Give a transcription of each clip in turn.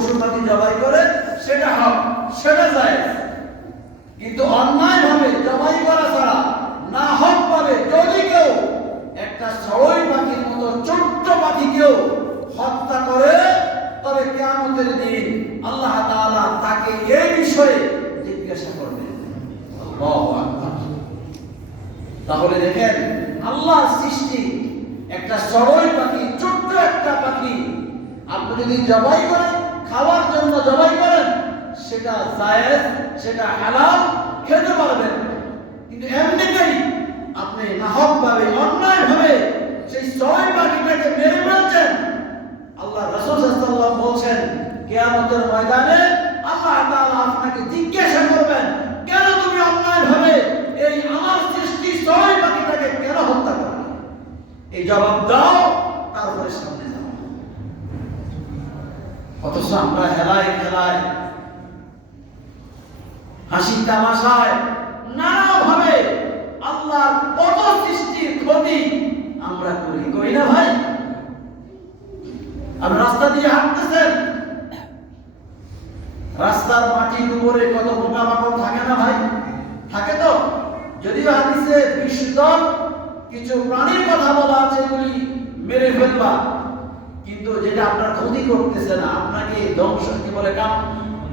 পশু পাখি জবাই করে সেটা হক, সেটা জায়েজ। কিন্তু অন্যায় ভাবে জবাই করা ছাড়া না হক ভাবে যদি কেউ একটা চড়ুই পাখির মতো ছোট্ট পাখিকেও হত্যা করে, তবে কিয়ামতের দিন আল্লাহ তাআলা তাকে এই বিষয়ে জিজ্ঞাসা করবেন। আল্লাহু আকবার। তাহলে দেখেন, আল্লাহর সৃষ্টি একটা চড়ুই পাখি, ছোট্ট একটা পাখি, আপনি যদি জবাই করেন, খাওয়ার জন্য জবাই করেন, সেটা জায়েজ, সেটা হালাল, খেতে পারবেন। কিন্তু এমনিতেই আপনি নাহক ভাবে, অন্যায় ভাবে সেই চড়ুই পাখিটাকে মেরে ফেলছেন, আল্লাহ রাসূল সাল্লাল্লাহু আলাইহি ওয়াসাল্লাম বলছেন কিয়ামতের ময়দানে আল্লাহ তাআলা আপনাকে জিজ্ঞাসা করবেন, কেন তুমি অন্যায় ভাবে এই আমার সৃষ্টি চড়ুই পাখিটাকে কেন হত্যা করলে? এই জবাব দাও, তারপরে সামনে যাও। অথচ আমরা হেলায় খেলায়, হাসি তামাশায়, নানাভাবে আল্লাহর কত সৃষ্টির ক্ষতি আমরা করি না ভাই? আপনি রাস্তা দিয়ে হাঁটতেছেন, রাস্তার মাটির উপরে কত পোকামাকড় থাকে না ভাই? থাকে তো। যদিও হাদিসে বিশুদ্ধ কিছু প্রাণীর কথা বলা আছে, এগুলি মেরে ফেলবা, কিন্তু যেটা আপনার ক্ষতি করতেছে না, আপনাকে ধ্বংস, কি বলে,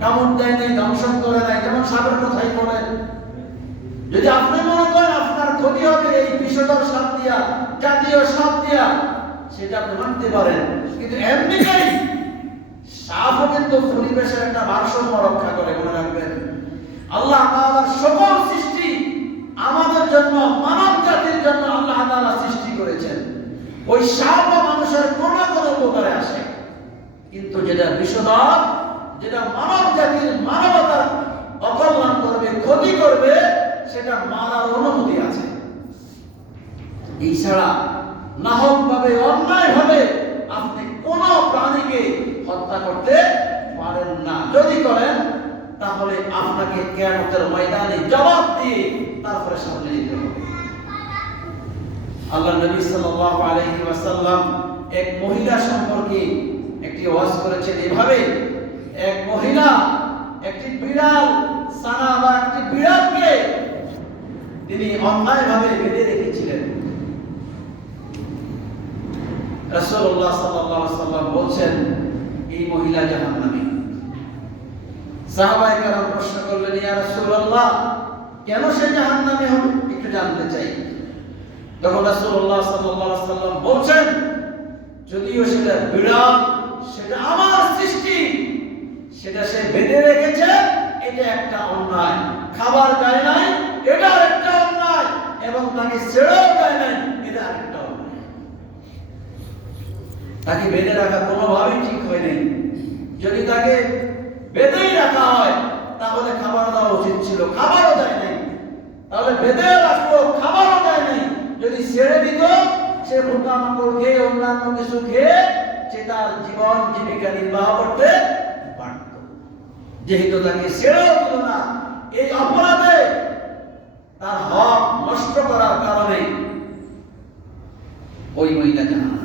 কামড় দেয় নাই, ধ্বংস করে নাই, যেমন সাপের কথাই বলেন। যদি আপনি মনে করেন আপনার ক্ষতি হবে এই বিষধর সাপ দিয়া, জাতীয় সাপ দিয়া, সেটা আপনি মানতে পারেন। কিন্তু এমনিতেই সাপও কিন্তু পরিবেশের একটা ভারসাম্য রক্ষা করে, মনে রাখবেন। আল্লাহ তাআলার সকল সৃষ্টি আমাদের জন্য, মানব জাতির জন্য আল্লাহ তাআলা সৃষ্টি করেছেন। ওই সাপও মানুষের কোনো উপকারে আসে, কিন্তু যেটা বিষধর, যেটা মানব জাতির মানবতার অকল্যাণ করবে, ক্ষতি করবে, সেটা মারার অনুমতি আছে। এই ছাড়া নাহক ভাবে, অন্যায় ভাবে আপনি কোন প্রাণীকে হত্যা করতে পারেন না। যদি করেন, তাহলে আপনাকে কিয়ামতের ময়দানে জবাব দিয়ে তারপরে সামনে যেতে হবে। আল্লাহ নবী সাল্লাল্লাহু আলাইহি ওয়াসাল্লাম এক মহিলা সম্পর্কে একটি ওয়াজ করেছেন এভাবে। এক মহিলা একটি বিড়াল, ছানা বা একটি বিড়ালকে তিনি অন্যায়ভাবে বেঁধে রেখেছিলেন। রাসূলুল্লাহ সাল্লাল্লাহু আলাইহি ওয়াসাল্লাম বলছেন, এই মহিলা জাহান্নামী। সাহাবায়ে কেরাম প্রশ্ন করলেন, ইয়া রাসূলুল্লাহ, কেন সে জাহান্নামী হবে? একটু জানতে চাই। তখন রাসূলুল্লাহ সাল্লাল্লাহু আলাইহি ওয়াসাল্লাম বলছেন, যদিও সেটা বিড়াল, সেটা আমার সৃষ্টি, সেটা সে বেঁধে রেখেছে, এটা একটা অন্যায়। খাবার দেয় নাই, এটা একটা অন্যায়। এবং তাকে ছেড়েও দেয় নাই, এটা আরেকটা অন্যায়। তাকে বেঁধে রাখা কোনোভাবেই ঠিক হয়নি। যদি তাকে বেঁধেই রাখা হয়, তাহলে খাবার দেওয়া উচিত ছিল, খাবারও দেয় নাই। তাহলে বেঁধে রাখলো, খাবারও দেয় নাই। যদি ছেড়ে দিত, সে পোকামাকড় খেয়ে, অন্যান্য কিছু খেয়ে সে তার জীবন জীবিকা নির্বাহ করতে পারত। যেহেতু তাকে ছেড়েও দিল না, এই অপরাধে তার হক নষ্ট করার কারণে ওই মহিলা জাহান্নামে।